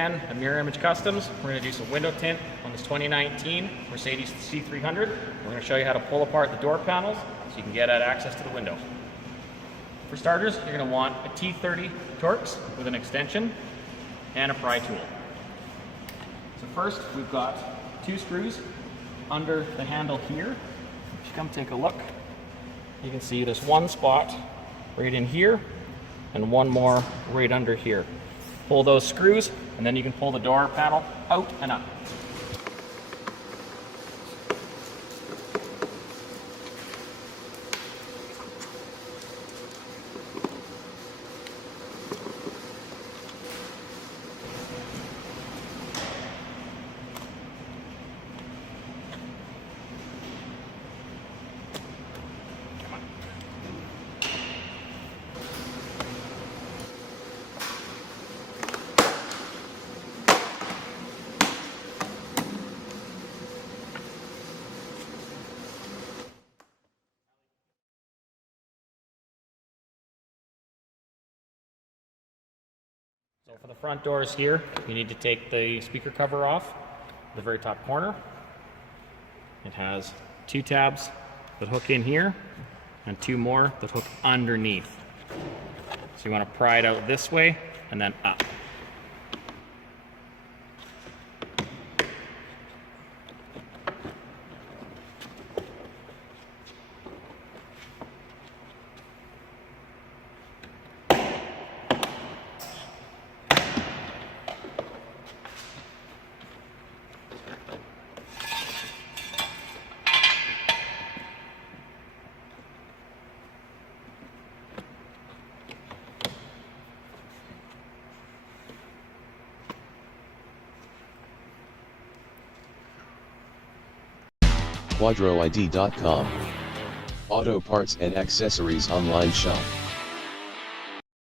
A Mirror Image Customs. We're going to do some window tint on this 2019 Mercedes C300. We're going to show you how to pull apart the door panels so you can get at access to the window. For starters, you're going to want a T30 Torx with an extension and a pry tool. So first, we've got 2 screws under the handle here. If you come take a look, you can see there's one spot right in here and one more right under here. Pull those screws, and then you can pull the door panel out and up. So for the front doors here, you need to take the speaker cover off the very top corner. It has 2 tabs that hook in here and 2 more that hook underneath. So you want to pry it out this way and then up. KHODROiD.com. Auto parts and accessories online shop.